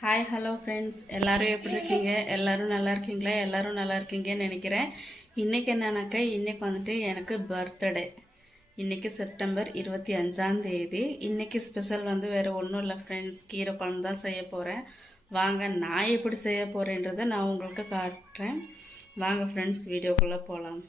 Hi hello friends, எல்லோரும் எப்படி இருக்கீங்க? எல்லோரும் நல்லா இருக்கீங்களா? எல்லோரும் நல்லா இருக்கீங்கன்னு நினைக்கிறேன். இன்றைக்கி என்னன்னாக்கா, இன்றைக்கி வந்துட்டு எனக்கு பர்த்டே. இன்றைக்கி செப்டம்பர் 25 இன்றைக்கி ஸ்பெஷல் வந்து வேறு ஒன்றும் இல்லை ஃப்ரெண்ட்ஸ், கீரை குழம்பு தான் செய்ய போகிறேன். வாங்க, நான் எப்படி செய்ய போகிறேன்றதை நான் உங்களுக்கு காட்டுறேன். வாங்க ஃப்ரெண்ட்ஸ், வீடியோக்குள்ளே போகலாம்.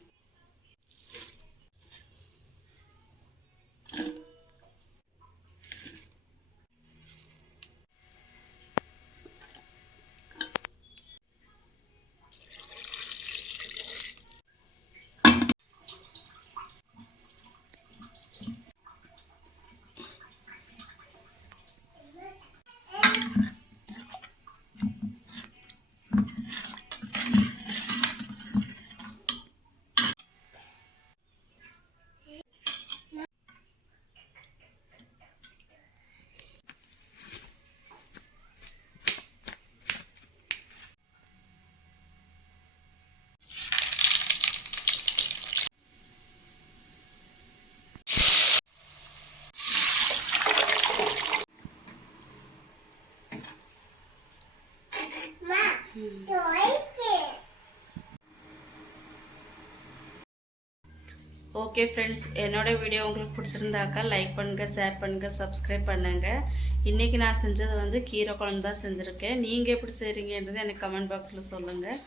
ஓகே ஃப்ரெண்ட்ஸ், என்னோட வீடியோ உங்களுக்கு பிடிச்சிருந்தாக்கா லைக் பண்ணுங்கள், ஷேர் பண்ணுங்கள், சப்ஸ்கிரைப் பண்ணுங்கள். இன்றைக்கி நான் செஞ்சது வந்து கீரை குழம்பு தான் செஞ்சுருக்கேன். நீங்கள் எப்படி செய்கிறீங்கன்றது எனக்கு கமெண்ட் பாக்ஸில் சொல்லுங்கள்.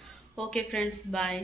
ஓகே ஃப்ரெண்ட்ஸ், பாய்.